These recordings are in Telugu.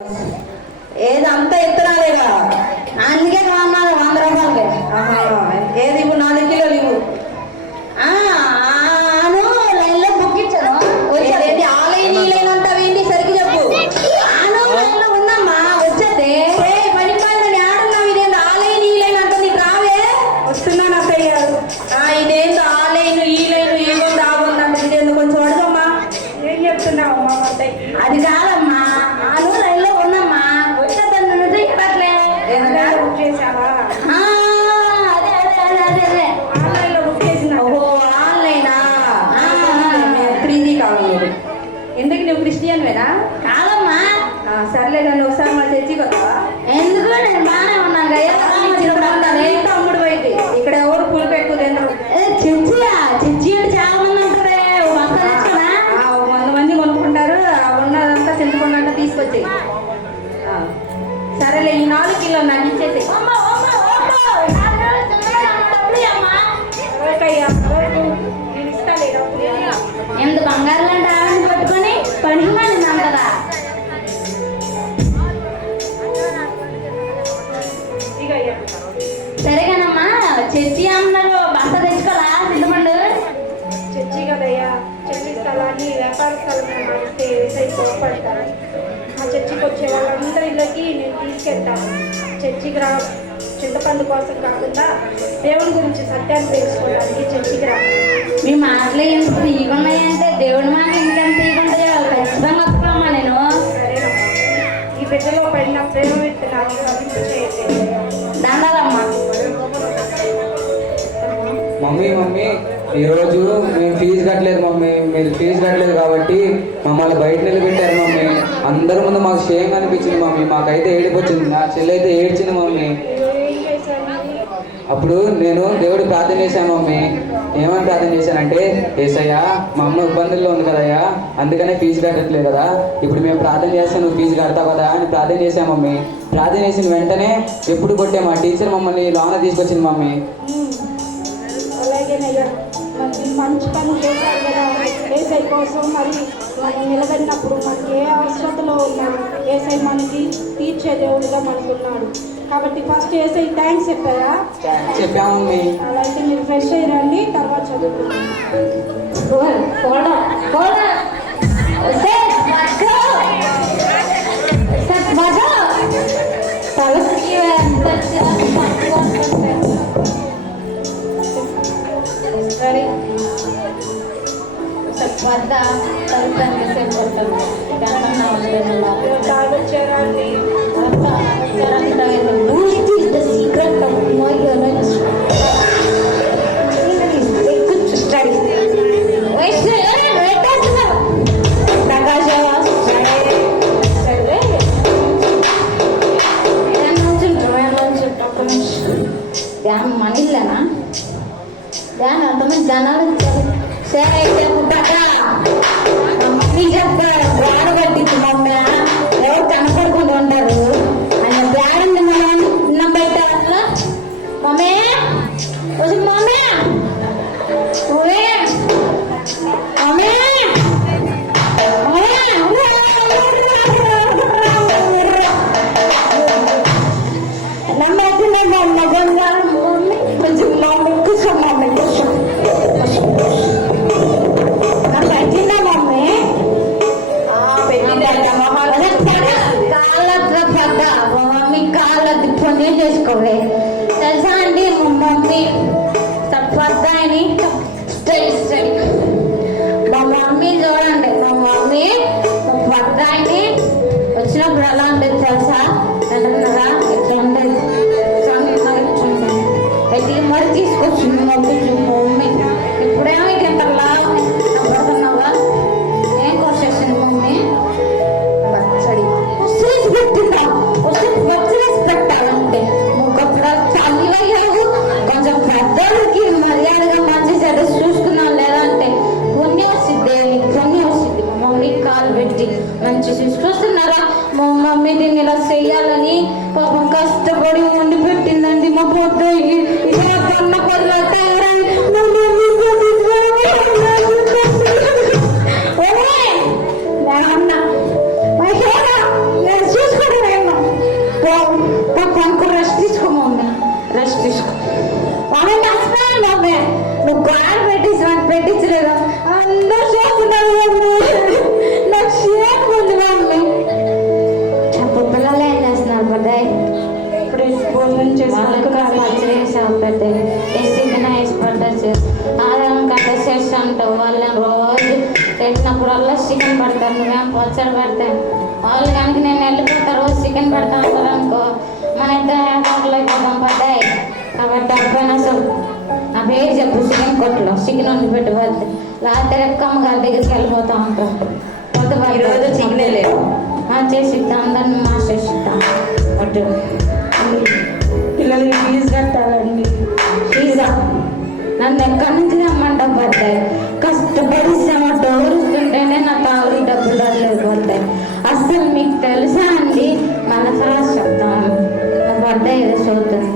ఏదంతా ఎత్తురాలేగా అందుకే కావాలి 100 రూపాయలకి. ఏది ఇవ్వు 4 కిలోలు ఇవ్వు. లైన్లో బుక్ ఇచ్చాను వచ్చేది. ఆలయం నీళ్ళేనంటావు ఏంటి సరికి చెప్పు. లైన్లో ఉందమ్మా వచ్చేది. పడిపోయిందని ఆడున్నావు. ఇదేంటి ఆలయం ఈ లైన్ అంటుంది. నీకు రావే వస్తున్నాను అత్తయ్య గారు. ఇదేంటి ఆ లైన్ ఈ లైన్ ఏముంది ఆగుందంటే ఇదేందు కొంచెం అడుగమ్మా. ఏం చెప్తున్నావు అమ్మా అత్తయ్య? అది కాదమ్మా లైన్లో ఉందమ్మా వచ్చేద్దాన్ని ఇవ్వట్లే. బుక్ చేసావా? అదే అదే అదే అదే ఆన్లైన్లో బుక్ చేసిన. ఓహో ఆన్లైనా? 3G కావాలి. ఎందుకు నువ్వు క్రిస్టియన్వేనా? కాదమ్మా. సర్లే నన్ను ఒకసారి మా చర్చికి వస్తావా? ఎందుకు నేను బాగానే ఉన్నాను కదా. అమ్ముడు బయటి ఇక్కడ ఎవరు పులుపు ఎక్కువ తినరు. చర్చి చాలా మంది ఉంటారే. 100 మంది కొనుక్కుంటారు. ఉన్నదంతా చింతకుండా తీసుకొచ్చి. సరేలే ఈ 4 కిలోలు నాకు ఇచ్చేసి. ఎంత బంగారు లాంటి ఆవిడని పట్టుకొని పనికి మాలిందాం కదా. సరేగానమ్మా చర్చి అన్నారు. బస్త తెచ్చుకోవాలా చింతపండు? చర్చి కదయ్యా, చర్చి స్థలాన్ని వ్యాపార స్థలంగా మారిస్తే ఏసై కోపడతారు. ఆ చర్చికి వచ్చే వాళ్ళందరిలోకి నేను తీసుకెళ్తాను. చర్చికి రా చింతపండు కోసం కాకుండా దేవుని గురించి సత్యాన్ని తెలుసుకోవడానికి చర్చికి రా. మీ మాటలు ఎంత తీగ ఉన్నాయంటే దేవుడి మాట ఇంకెంత తీగ ఉంటాయో ఖచ్చితంగా వస్తున్నామా నేను. ఈ బిడ్డలో పడిన ప్రేమ విత్తనాన్ని చేయండి. దండాలమ్మా. మమ్మీ ఈరోజు మేము ఫీజు కట్టలేదు మమ్మీ. మీరు ఫీజు కట్టలేదు కాబట్టి మమ్మల్ని బయట నిలబెట్టారు మమ్మీ. అందరి ముందు మాకు షేమ్ అనిపించింది మమ్మీ. మాకైతే ఏడుపు వచ్చింది. నా చెల్లి అయితే ఏడ్చింది మమ్మీ. అప్పుడు నేను దేవుడు ప్రార్థన చేశాను మమ్మీ. ఏమని ప్రార్థన చేశానంటే, ఏసయ్యా మా అమ్మ ఇబ్బందుల్లో ఉంది కదయ్యా, అందుకనే ఫీజు కట్టట్లేదు కదా, ఇప్పుడు మేము ప్రార్థన చేస్తాను నువ్వు ఫీజు కడతావు కదా అని ప్రార్థన చేశాను మమ్మీ. ప్రార్థన చేసిన వెంటనే ఎప్పుడు కొట్టే మా టీచర్ మమ్మల్ని లోన తీసుకొచ్చింది మమ్మీ. అలాగేనయ్యా, మరి మంచి పని చేశారు కదా ఏసై కోసం. మరి మనం నిలబడినప్పుడు మనకి ఏ అవసరతలో ఉన్నాడు ఏసై మనకి తీర్చే దేవుడిగా మనకున్నాడు. కాబట్టి ఫస్ట్ ఏసై థ్యాంక్స్ చెప్పారా? చెప్పాము మమ్మీ. అలా అయితే మీరు ఫ్రెష్ అయ్యారండి, తర్వాత చదువుకుంటాం. ధ్యానం మనీలేనా? ధ్యానం అంతమంది జనాలు ఎవరు కనపడకుండా ఉంటారు. ఆయన ధ్యానం నిన్న పెట్టాల మమ్మే మమ్మే చేసుకోవే. తెలుసా అండి మా మమ్మీ సత్వద్దాయని స్టడీ. మా మమ్మీ చూడండి, మా మమ్మీ సత్వద్దాయని వచ్చినప్పుడు ఎలా ఉండేది తెలుసా? అంటున్నారా ఇట్లా ఉండేది. అయితే మరి తీసుకొచ్చింది మమ్మీ. ఇప్పుడేమో ఇక ఇంతలా పడుతున్నావా? ఏం కోర్స్ చేసింది మమ్మీ? పచ్చడి పెట్టిందా? పెట్టాలంటే కొంచెం పెద్దలకి మర్యాదగా మంచి చెడ్డ చూసుకున్నాం. లేదంటే పుణ్యం వస్తుంది. మా మమ్మీ కాలు పెట్టి మంచి చూస్తున్నారా? మా మమ్మీ దీన్ని ఇలా చెయ్యాలని పాపం కష్టపడి వండి పెట్టిందండి. మా పొట్టకి కన్న పనులు తయారై అన్న చూసుకో వాళ్ళకి పచ్చడి సాగుతుంది చికెన్ వేసి పట్టచ్చు ఆదాయం కట్ట చేసి అంటావు వాళ్ళని రోజు పెట్టినప్పుడల్లా చికెన్ పడతారు నువ్వేం పచ్చడి పెడతాను వాళ్ళు కనుక నేను వెళ్ళిపోతా రోజు చికెన్ పెడతా అంటారు అనుకో మన ఇద్దరు హోటల్ అయిపోతాం పడ్డాయి కాబట్టి అబ్బాయి అసలు నా పేరు చెప్పు చికెన్ కొట్లో చికెన్ వండి పెట్టి పోతే లేకపోతే రెక్కమ్మ గారి దగ్గరికి వెళ్ళిపోతా ఉంటాం ఈరోజు చికెనే లేదు చేసి ఇద్దాం అందరిని మాస్టర్స్ ఇద్దాం అటు పిల్లలకి ఫీజు కట్టాలండి. ఫీజా నన్ను ఎక్కడి నుంచి రమ్మంటాం పడ్డాయి కష్టపడి డోరుస్తుంటేనే నా తాగుడు డబ్బులు లేకపోతాయి అసలు మీకు తెలుసా అండి మన తర్వాత చెప్తాను నా పడ్డాయి ఏదో చదువుతుంది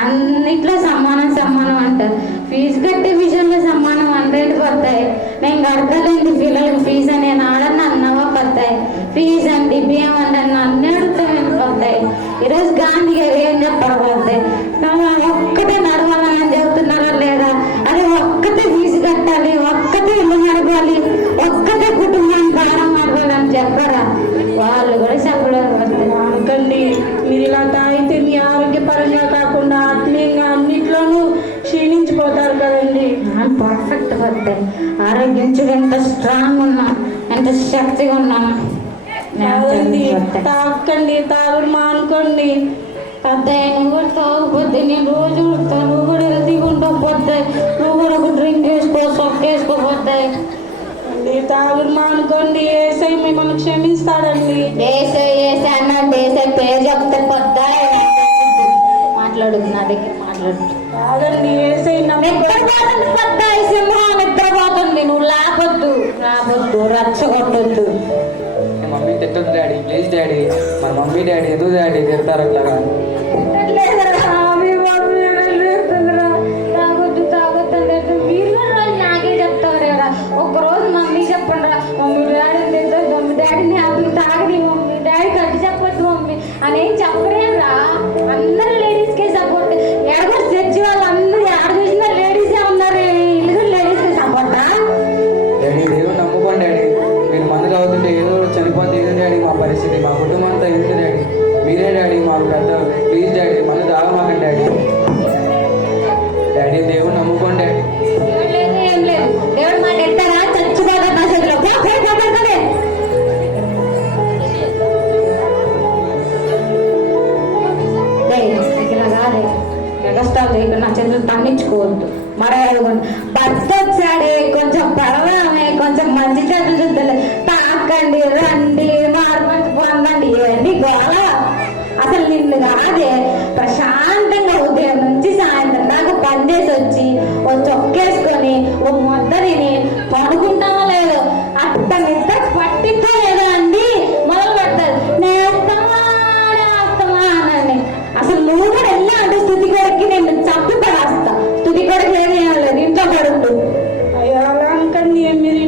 అన్నిట్లో సమానం సమానం అంటారు ఫీజు కట్టే విషయంలో సమానం 100 పడతాయి నేను కడతానండి పిల్లలకి ఫీజు అని నేను ఆడని అన్నవా పడతాయి ఫీజు అండి బియ్యం అంటే అన్నీ అడుగుతామని పడతాయి ఈరోజు గాంధీ గారు ఏం చెప్పారు పడతాయి ఒక్కటే నడవాలని చెబుతున్నారా లేదా అది ఒక్కటే ఫీజు కట్టాలి ఒక్కటే ఇల్లు నడవాలి ఒక్కటే కుటుంబాన్ని భారం నడవాలని చెప్పారా వాళ్ళు కూడా చెప్పలేదు అందుకండి మీరు ఇలా తాగితే మీ ఆరోగ్యపరంగా కాకుండా ఆత్మీయంగా అన్నిట్లోనూ క్షీణించిపోతారు కదండి. పర్ఫెక్ట్ పడతాయి ఆరోగ్యం చూడు ఎంత స్ట్రాంగ్ ఉన్నాం ఎంత శక్తిగా ఉన్నాం కాదండి తాకండి తాగుడు మానుకోండి. పెద్దయ్య నువ్వు కూడా తాగుపోతే నేను రోజు ఉడతాను నువ్వు కూడా హెల్తీగా ఉంటావు పోతాయి నువ్వు కూడా ఒక డ్రింక్ వేసుకో సొక్క వేసుకోపోతాయి తాగుడు మానుకోండి ఏసై మిమ్మల్ని క్షమిస్తాడండి. దేశం వేసే అన్న దేశం పేరు చెప్తే పోతా మాట్లాడు నా దగ్గర మాట్లాడు కాదండి ఏసై నిద్రపోతుంది నువ్వు రాబొద్దు రచ్చగొట్టొద్దు మమ్మీ తిట్టదు డాడీ ప్లీజ్ డాడీ మా మమ్మీ డాడీ ఎందుకు డాడీ తిడతారు అట్లాగా తాగొద్దు తాగొద్దు అంటే మీరు రోజు నాకే చెప్తారు ఒక్కరోజు మమ్మీ చెప్పండి రా మమ్మీ డాడీ తింటారు మమ్మీ డాడీని హ్యాపీ తాగని మమ్మీ డాడీ కట్టి చెప్పొద్దు మమ్మీ అని ఏం చెప్పలేం రా అందరూ లేడీస్కే సపోర్ట్ ఎడగో చర్చి వాళ్ళు అందరూ ఎడ చూసినా లేడీసే ఉన్నారు ఇల్లు లేడీస్కే సపోర్ట్ డాడీ దేవుడు నమ్ముకోండి డాడీ మీరు మందు తాగుతుంటే ఏదో చనిపోతే ఏదో డాడీ మా పరిస్థితి మా కుటుంబం అంతా ఎందుకు డాడీ మీరే డాడీ మాకు పెద్ద ప్లీజ్ డాడీ మందు తాగమాకండి డాడీ డాడీ దేవుడు నమ్ముకోండి డాడీ ఏం లేదు దేవుడు మాట ఎత్తారా చచ్చిపోతా చేతిలో ఇలా కాదే ఎగస్టాలు ఇక్కడ నా చేతులు తన్నించుకోవద్దు మరొకటి భర్త వచ్చాడే కొంచెం పర్వాలే కొంచెం మంచి చేతులు చూద్దాలి తాకండి రండి మార్మంచి పొందండి ఇవన్నీ గోళ అసలు నిన్ను కాదే ప్రశాంతంగా ఉదయం నుంచి సాయంత్రం దాకా పనిచేసి వచ్చి ఓ చొక్కేసుకొని ఓ ముద్ద తిని పడుకుంటామో లేదో అట్ట నిద్ర పట్టిపోలేదా అండి మొదలు పెడతారు నేస్తమా అనండి అసలు నువ్వు కూడా వెళ్ళా అంటే స్థుతి కొరకి నేను చప్పి పడేస్తా స్థుతి కొరకు ఏమీ లేదు ఇంట్లో పడుతూ అయ్యో అలా అనుకండి మీరు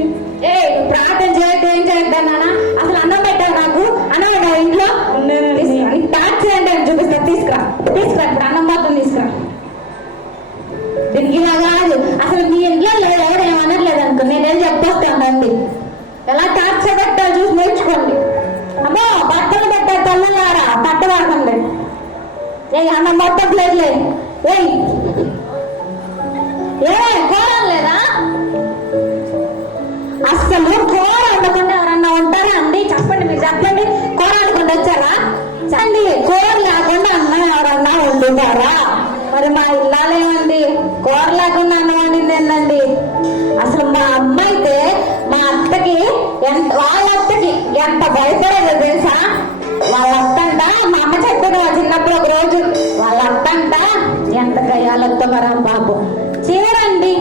ప్రార్థన చేయటం ఏం చేద్దానా అసలు అన్నం పెట్టావు నాకు అన్నం ఇంట్లో ప్యాక్ చేయండి అని చూపిస్తా తీసుకురా ఇప్పుడు అన్నం మాత్రం తీసుకురా దీనికి ఇలా కాదు అసలు మీ ఇంట్లో లేదు ఎవరు ఏమనట్లేదు అనుకో నేనేం చెప్పొస్తానండి ఎలా ప్యాక్ చేయబట్టాలి చూసి నేర్చుకోండి అమ్మో బట్టలు పెట్టారు తల్లారా బట్ట పడకండి అన్నం మొత్తం ప్లేట్ లేదు కోరం లేదా అసలు కూర వండకుండా ఎవరన్నా ఉంటారా అండి చెప్పండి మీరు చెప్పండి కూర వండుకుండా వచ్చారా చండి కూర లేకుండా అన్నం ఎవరన్నా వండుతారా మరి మా ఇల్లాలేమండి కూర లేకుండా అన్నం వండింది ఏంటండి అసలు మా అమ్మ అయితే మా అత్తకి వాళ్ళ అత్తకి ఎంత భయపడేదో తెలుసా వాళ్ళ అత్తంట మా అమ్మ చెప్పేది చిన్నప్పుడు ఒక రోజు వాళ్ళ అత్తంట ఎంత గయాలతో మరా బాబు చీరండి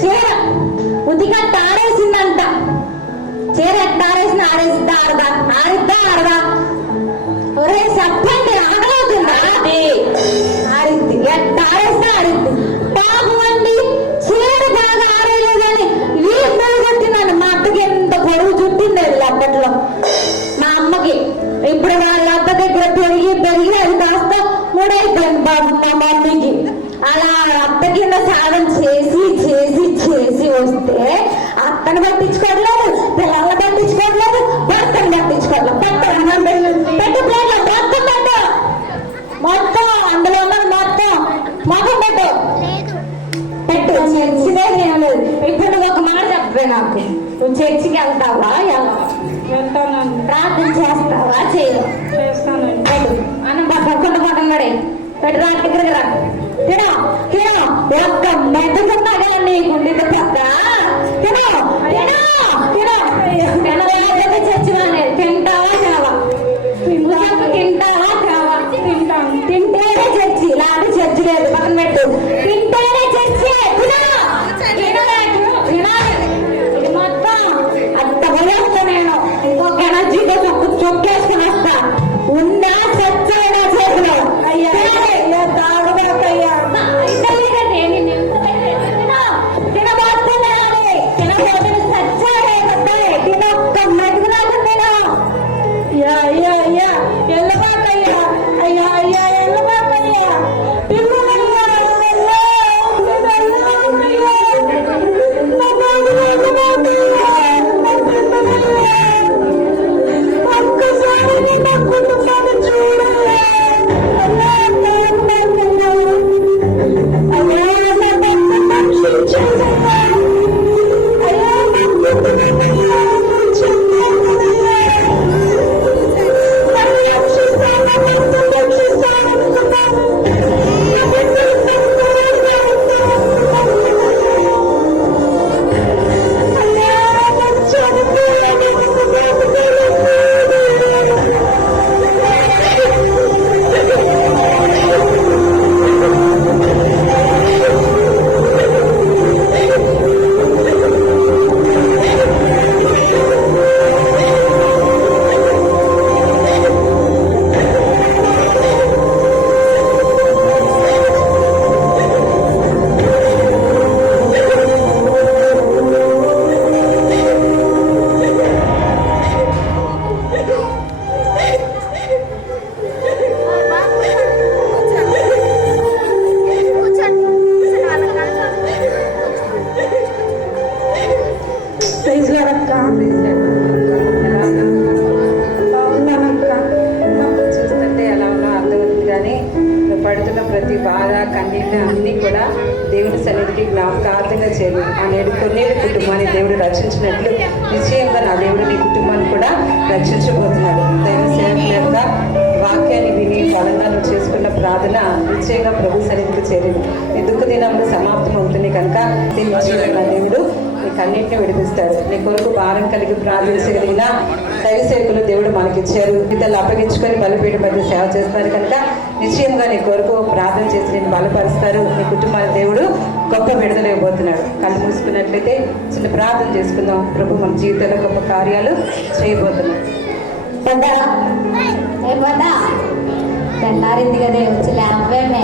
చీర ఉదిగా తాడేసిందంట చీర ఎట్లా ఆరేసిద్దా ఆడదా ఒరే చెప్పండి ఆడవుతుందా ఆడిద్ది ఎట్లా ఆరేస్తే ఆడిద్ది పాపం అండి చీర బాగా ఆరేయలేదని వీళ్ళు కొట్టిందండి మా అత్తకి ఎంత పొడుగు చుట్టిండేది అప్పట్లో మా అమ్మకి ఇప్పుడు వాళ్ళ అత్త దగ్గర పెరిగి అది కాస్త మూడైపోయింది బాబు మా మమ్మీకి అలా అత్త కింద సాధన చేసి వస్తే అత్తను పట్టించుకోవట్లేదు పిల్లల్ని పట్టించుకోవట్లేదు భర్తను పట్టించుకోవట్లేదు పెట్టి ప్లేట్లో మొత్తం అందులో ఉన్నది మొత్తం నువ్వు చర్చికి వెళ్తావా వెళ్తానండి. ప్రార్థన చేస్తావా చేయవు చేస్తానండి. అన్నం పక్కన పక్కనడే పెట్టు రా దగ్గరికి రా తినో తినో ఒక్క మెద్దకున్నా కదా నీకుండి పెద్ద తినో తినో తినో తినలేకపోతే చచ్చివానే తింటావా కావా తింటావా కావా తింటాను. తింటేనే చర్చి ఇలాంటి చర్చి లేదు పక్కన పెట్టు తింటేనే చర్చి ఇది మొత్తం అంత భయంతో నేను ఇంకొక ఎనర్జీతో చొక్కేసుకుని వస్తా ఉన్నా చచ్చైనా చేతిలో అయ్యా అయ్యా తాగబాకయ్యా. అయ్యా అయ్యా అయ్యా ఎల్లబాకయ్యా. అయ్యా అయ్యా ఎల్లబాకయ్యా. పిల్లలయ్యా అయ్యా. నా బాబు ఒక్కసారి నా కుటుంబాన్ని చూడాలి. చూస్తుంటే ఎలా ఉన్నా అర్థమవుతుంది కానీ నువ్వు పడుతున్న ప్రతి బాధ కన్నీళ్ళు అన్నీ కూడా దేవుని సన్నిధికి జ్ఞాపకార్థంగా చేరు ఆ నేడు కొన్నేళ్ళ కుటుంబాన్ని దేవుడు రక్షించినట్లు నిశ్చయంగా నా దేవుడు నీ కుటుంబాన్ని కూడా రక్షించబోతున్నాడు. దైవ సేవకుల యొక్క వాక్యాన్ని విని బలంగా నువ్వు చేసుకున్న ప్రార్థన నిశ్చయంగా ప్రభు సన్నిధికి చేరింది. నీ దుఃఖ దినములు సమాప్తం అవుతుంది కనుక నా దేవుడు నీ కన్నింటిని విడిపిస్తాడు. నీ కొరకు భారం కలిగి ప్రార్థించగలిగిన దైవ సేవకులు దేవుడు మనకిచ్చారు. ఇతరులు అప్పగించుకొని బలిపీఠం మధ్య సేవ చేస్తున్నారు కనుక నిశ్చయంగా నీ కొరకు ప్రార్థన చేసి నేను బలపరుస్తారు. నీ కుటుంబాన్ని దేవుడు గొప్ప విడుదల ఇవ్వబోతున్నాడు. కళ్ళు మూసుకున్నట్లయితే చిన్న ప్రార్థన చేసుకుందాం. ప్రభు మన జీవితంలో గొప్ప కార్యాలు చేయబోతున్నాడు. తెల్లారింది కదే వచ్చి లేకపోయామే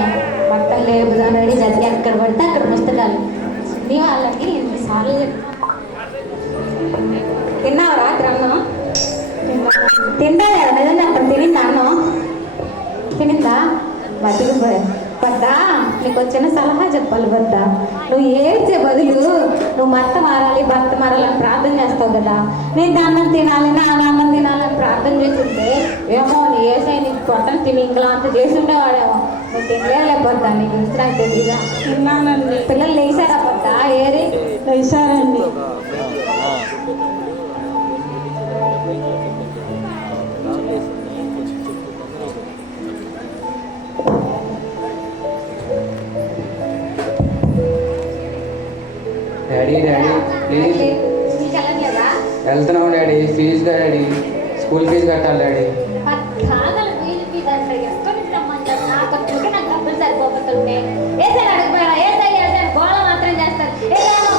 మొత్తం లేపుదా రెడీ చదివి ఎక్కడ పడితే అక్కడ పుస్తకాలు నీ వాళ్ళకి ఎన్నిసార్లు తిన్నావరా గ్రంథం తిందా లేదంటే అక్కడ తినిందా అన్నం తినిందా బతికి పద్దా నీకు వచ్చిన సలహా చెప్పాలి బద్దా నువ్వు ఏడ్చే బదులు నువ్వు భర్త మారాలని ప్రార్థన చేస్తావు కదా నేను అన్నం తినాలి నా అన్నం తినాలని ప్రార్థన చేస్తుంటే ఏమో నీ ఏసై నీకు కొట్టని తిని ఇంకా అంత చేసి ఉండేవాడేమో నువ్వు తినలేకపోద్దా నీ గురించి నాకు తెలీదా తిన్నానండి. పిల్లలు లేచారా పద్దా ఏరి వేశారండి. డాడీ ప్లీజ్ నీకు వెళ్ళట్లేదా వెళ్తున్నాం daddy. Fees daddy, school fees కట్టాలి డాడీ. కాగల వీలు మీద అంటే ఎక్కడి నుంచి రమ్మంటారు నాకు వచ్చుంటే నాకు డబ్బులు సరిపోతుంటే ఏసారి అడిగిపోయారా ఏసారి గోళ మాత్రం చేస్తారు ఏమో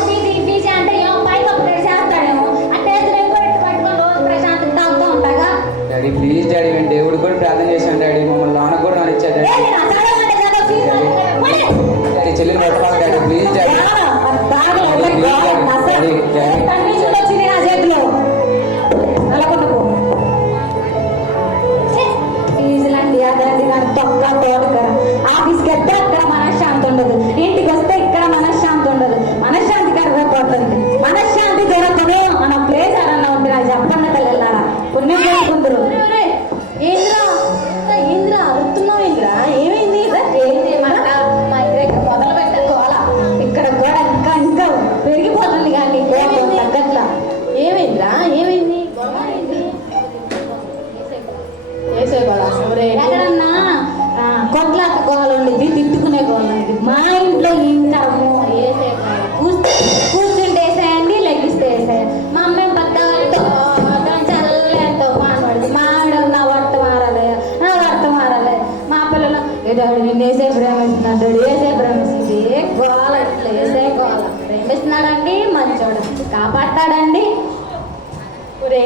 ఫీజీ అంటే ఏమో పైకి ఒకటి చేస్తాడేమో అంటే పట్టుకొని రోజు ప్రశాంతం తాగుతూ ఉంటాగా డాడీ ప్లీజ్ డాడీ, మేము దేవుడు కూడా ప్రార్థన చేశాం డాడీ. మమ్మల్ని లోన కూడా రానిచ్చాడు డాడీ. డాడీ చెల్లిని పట్టుకోవాలి డాడీ ప్లీజ్ డాడీ. వచ్చింది నా చేతిలో నెలకొండకు ఫీజులండి అదండి నాకు తొక్క తోడుకర ఆఫీస్కి వెళ్తే అక్కడ మనశ్శాంతి ఉండదు, ఇంటికి వస్తే ఇక్కడ మనశ్శాంతి ఉండదు, మనశ్శాంతి కరగపోతుంది. మనశ్శాంతి జరుగుతుంది మన ప్లేస్ అరన్నా ఉంటుంది. అది చెప్పన్న తల్లిలారా పుణ్యం చేసుకుందరు. ఏంద్రా వస్తున్నావు ఏంద్రా ఏమైంది ఏంటి మన మా ఇంటి మొదలు పెట్టాలి ఇక్కడ కూడా ఇంకా ఇంకా పెరిగిపోతుంది కానీ తగ్గట్లా మా ఇంట్లో ఇంటాము కూర్చుంటే వేసేయండి, లెగ్గిస్తే వేసేయండి. మా అమ్మ పెద్దవాళ్ళతో చల్లతో మానవాడు మావిడ నా వర్త మారాలి, నా వర్త మారాలి. మా పిల్లలు ఏడాడు నేను వేసే ప్రేమిస్తున్నాడు, వేసే ప్రేమిస్తుంది, గోవాల ఇట్లా వేసే గోవాల ప్రేమిస్తున్నాడండి, మంచోడు కాపాడతాడండి. ఒరే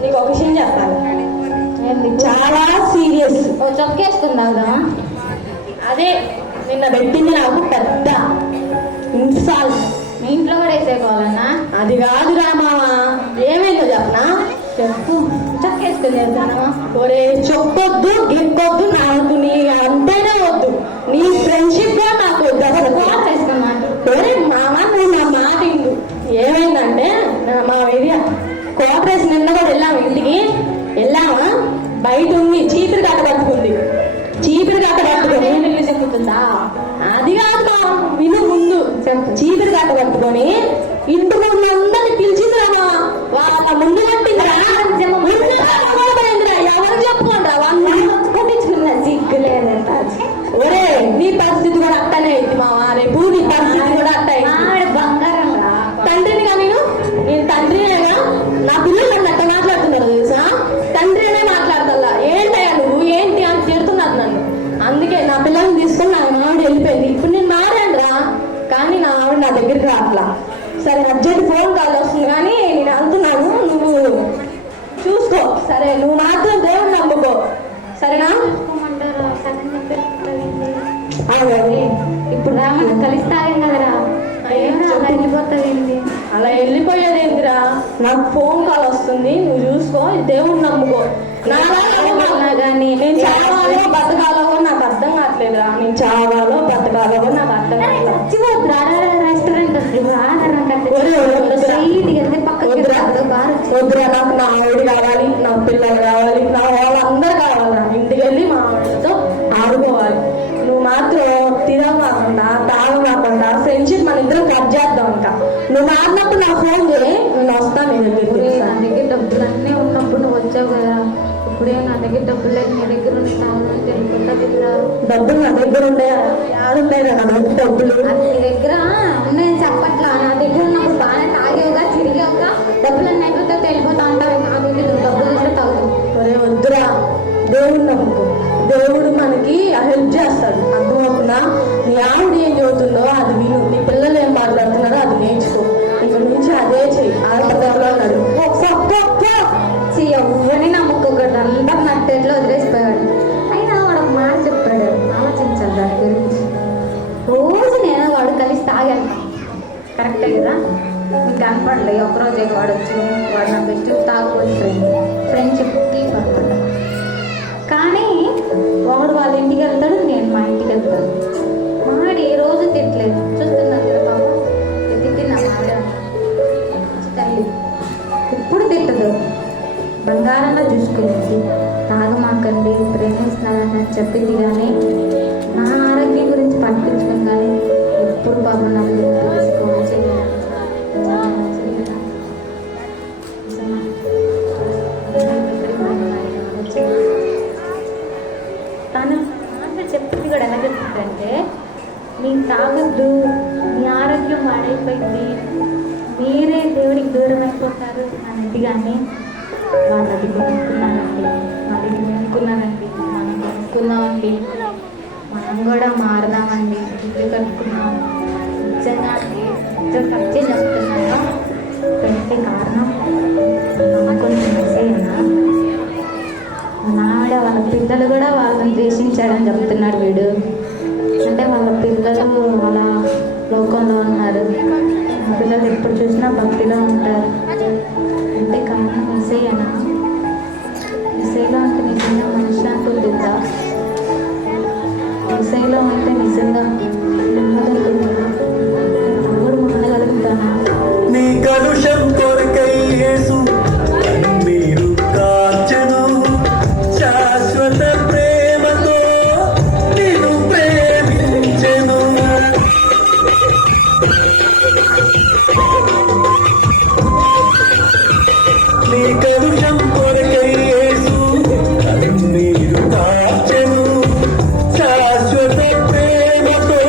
నీకు ఒక విషయం చెప్పాలి, చాలా సీరియస్. ఓ చొక్కేసుకుందా? అదే నిన్న పెట్టింది నాకు పెద్ద ఇన్సాల్. మీ ఇంట్లో కూడా వేసేకోవాలన్నా? అది కాదు రామావా, ఏమైందో చెప్పనా? చెప్పు. చొక్కేసుకుని వెళ్తాను. ఒరే చెప్పొద్దు, గిక్కొద్దు, నాకు నీ అంటేనే వద్దు, నీ ఫ్రెండ్షిప్ నాకు వద్దు అసలు. ఒరే మామ నువ్వు నా మాట ఇందు. ఏమైందంటే మా ఏరియా కోఆపరేస్ నిన్న కూడా వెళ్ళాము, ఇంటికి వెళ్ళామా, బయట ఉంది చీపురు కట్ట పట్టుకుంది, చీపురు కట్ట పట్టుకొని చెప్పుతుందా? అది కాదు మా విను ముందు, చీపురు కట్ట పట్టుకొని ఇంటి ముందు అందరిని పిలిచిందిరా, వాళ్ళ ముందు పట్టిందిరా, ఎవరు చెప్పుకోండి కొట్టించుకున్నా సిగ్గులేదంట. ఒరే నీ పరిస్థితి కూడా అట్టనే అయింది మావా, రేపు నీ పరిస్థితి కూడా అట్ట అయింది. బంగారం రా. తండ్రినిగా నేను తండ్రినేగా, నా పిల్లలు నన్ను అట్ట మాట్లాడుతున్నారు తెలుసా, తండ్రినే మాట్లాడతల్లా, ఏంటయ్యా నువ్వు ఏంటి అని తిడుతున్నారు నన్ను. అందుకే నా పిల్లల్ని తీసుకొని నా ఆవిడ వెళ్ళిపోయింది. ఇప్పుడు నేను మారాను రా, కానీ నా ఆవిడ నా దగ్గరికి రాట్లా. సరే అర్జెంట్ ఫోన్ కాల్ వస్తుంది కానీ నేను వెళ్తున్నాను, నువ్వు చూసుకో సరే, నువ్వు మాత్రం దేవుడు నమ్ముకో సరేనా? ఇప్పుడు రామని కలిస్తాయి కదరా, వెళ్ళిపోతావేంటి? అలా వెళ్ళిపోయేది ఏంటిరా, నాకు ఫోన్ కాల్ వస్తుంది, నువ్వు చూసుకో, దేవుడు నమ్ముకో. కానీ నేను చావాలో బతకాలో కూడా నాకు అర్థం కావట్లేదురా, నేను చావాలో బతకాలో కూడా నాకు అర్థం కావట్లేదు. రెస్టారెంట్ వద్దురా, నాకు నా ఆవిడ కావాలి, నా పిల్లలు కావాలి, నా వాళ్ళందరూ కావాలరా, ఇంటికి వెళ్ళి మా ఆవిడతో ఆడుకోవాలి. నువ్వు మాత్రం తినకుండా తాగకుండా ఫ్రెండ్షిప్ మన ఇద్దరం కట్ చేద్దాం. ఇంకా నువ్వు మారినప్పుడు నాకు ఫోన్ చేయి, నేను వస్తాను నీ దగ్గరికి. నా దగ్గర డబ్బులు అన్నీ ఉన్నప్పుడు నువ్వు వచ్చావు కదా, ఇప్పుడే నా దగ్గర డబ్బులు లేదు, నీ దగ్గర ఉండే డబ్బులు నా దగ్గర ఉండే, యాడుండే నా దగ్గర డబ్బులు. నీ దగ్గర ఉన్నాయని చెప్పట్లా, నా దగ్గర ఉన్నప్పుడు బాగా తాగేవుగా తిరిగావుగా, డబ్బులు అన్నీ అయిపోతే వెళ్ళిపోతా ఉంటావు. నా దగ్గర డబ్బులు ఇస్తే తాగుతావు. ఒరే వద్దురా, దేవుడు నమ్ముకో, దేవుడు మనకి హెల్ప్ చేస్తాడు, అర్థమవుతుందా? నీ ఆవిడ ఏం చదువుతుందో అది విను, నీ పిల్లలు ఏం మాట్లాడుతున్నారో అది నేర్చుకో, ఇక్కడ నుంచి అదే చెయ్యి. ఆడపడ్డాలో అన్నాడు ఎవరిని నమ్ముకోకూడదు, అందరు నట్టేట్లో వదిలేసిపోయాడు. అయినా వాడు ఒక మాట చెప్పాడు, ఆలోచించాలి దాని గురించి. రోజు నేను వాడు కలిసి తాగాను, కరెక్టే కదా? మీకు కనపడలే, ఒకరోజే వాడు వచ్చి వాడు నా బెస్ట్ తాగుబోయి ఫ్రెండ్షిప్ అనమాట. కానీ వాడు వాళ్ళ ఇంటికి వెళ్తాడు, నేను మా ఇంటికి వెళ్తాను. మాడి ఏ రోజు తిట్టలేదు, చూస్తున్నాను కదా బాబు, తిట్టిన మాడ తల్లి ఎప్పుడు తిట్టదు, బంగారంగా చూసుకునేది. తాగమాకండి, ప్రేమిస్తున్నానని చెప్పింది కానీ నా ఆరోగ్యం గురించి పట్టించుకుని కానీ ఎప్పుడు పాపం నాకు తీసుకోవచ్చు. తను మాట చెప్పింది కూడా ఎలా చెప్తుందంటే, నేను తాగద్దు, మీ ఆరోగ్యం పాడైపోయింది, మీరే దేవుడికి దూరం అయిపోతారు అనేది. కానీ వాళ్ళు అది కొనుక్కున్నానండి, అది కొనుక్కున్నానండి, మనం కొనుక్కున్నామండి, మనం కూడా మారదామండి, ఇల్లు కట్టుకున్నాం. నిజంగా అండి, నిజం ఖర్చే చెప్తున్నాను. పెట్టే కారణం కొంచెం మెసేనా, నావిడ వాళ్ళ పిల్లలు కూడా వాళ్ళని ద్వేషించాడని చెప్తున్నాడు వీడు. అంటే వాళ్ళ పిల్లలు వాళ్ళ లోకంలో ఉన్నారు, పిల్లలు ఎప్పుడు చూసినా భక్తిలో ఉంటారు. అంటే కారణం మెసేనా? మెసేలో అంటే నిజంగా మనశ్శాంతి ఉంటుందా? మెసేలో ఉంటే నిజంగా నెమ్మది ఉంటుందా? తమ్ముడు ఉండగలుగుతానా? నీ కలుషం కొరకై యేసు మీరు కాచెను, శాశ్వత ప్రేమతో నిన్ను ప్రేమించెను. నీ కలుషం కొరకై యేసు మీరు కాచెను, శాశ్వత ప్రేమతో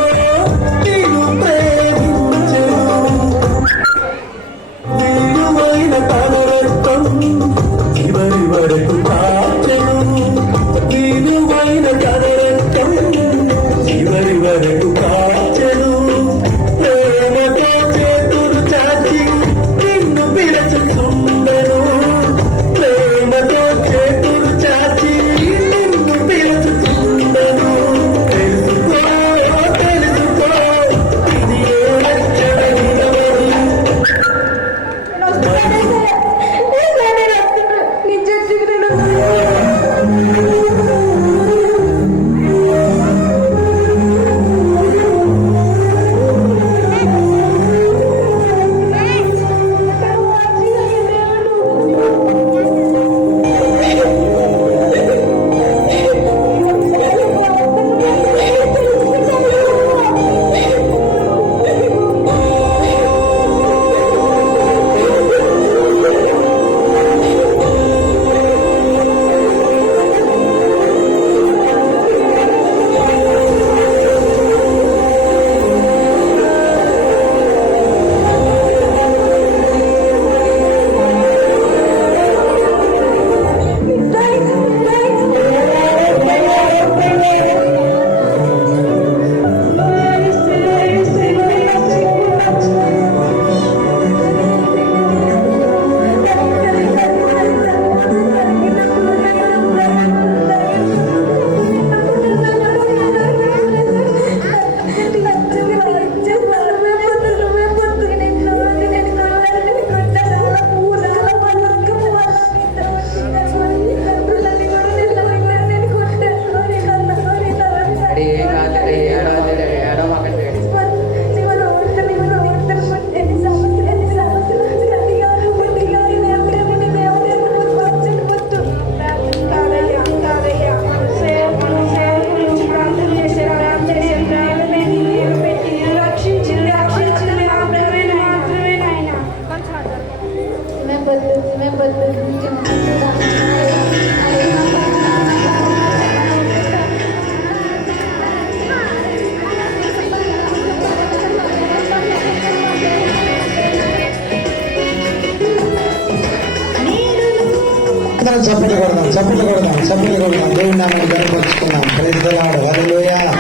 చప్పట్లు కొడదాం దేవుడి నామాన్ని కనపరుచుకున్నాం. హల్లెలూయా.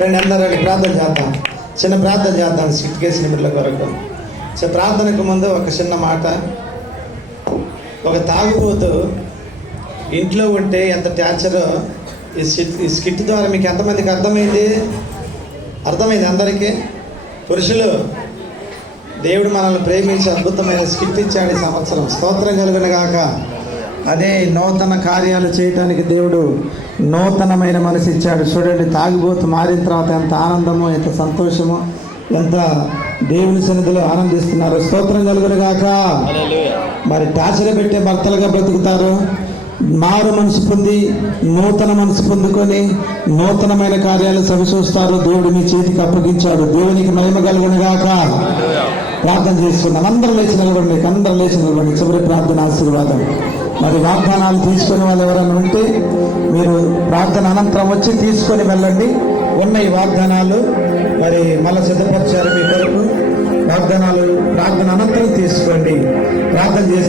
రండి అందరూ ప్రార్థన చేద్దాం. చిన్న ప్రార్థన చేద్దాం స్కిట్ కేసిన బిడ్డల కొరకు. సో ప్రార్థనకు ముందు ఒక చిన్న మాట. ఒక తాగుబోతు ఇంట్లో ఉంటే ఎంత టార్చరో ఈ స్కిట్ ద్వారా మీకు ఎంతమందికి అర్థమైంది అందరికీ? పురుషులు, దేవుడు మనల్ని ప్రేమించి అద్భుతమైన స్కిట్ ఇచ్చాడు ఈ సంవత్సరం. స్తోత్రం కలుగును గాక. అదే నూతన కార్యాలు చేయటానికి దేవుడు నూతనమైన మనసు ఇచ్చాడు. చూడండి, తాగుబోతు మారిన తర్వాత ఎంత ఆనందమో, ఎంత సంతోషమో, ఎంత దేవుని సన్నిధిలో ఆనందిస్తున్నారు. స్తోత్రం కలుగును గాక. మరి టార్చర్ పెట్టే భర్తలుగా బ్రతుకుతారు. మారు మనసు పొంది నూతన మనసు పొందుకొని నూతనమైన కార్యాలు సవిచూస్తారు. దేవుడు మీ చేతికి అప్పగించాడు. దేవునికి మహిమ కలుగును గాక. ప్రార్థన చేసుకున్నాం. అందరూ లేచి నిలబడి చివరి ప్రార్థన ఆశీర్వాదం. మరి వాగ్దానాలు తీసుకునే వాళ్ళు ఎవరైనా ఉంటే మీరు ప్రార్థన అనంతరం వచ్చి తీసుకొని వెళ్ళండి. ఉన్న ఈ వాగ్దానాలు మరి మళ్ళీ సిద్ధపరిచారు మీ కొరకు. వాగ్దానాలు ప్రార్థన అనంతరం తీసుకోండి. ప్రార్థన చేస్తే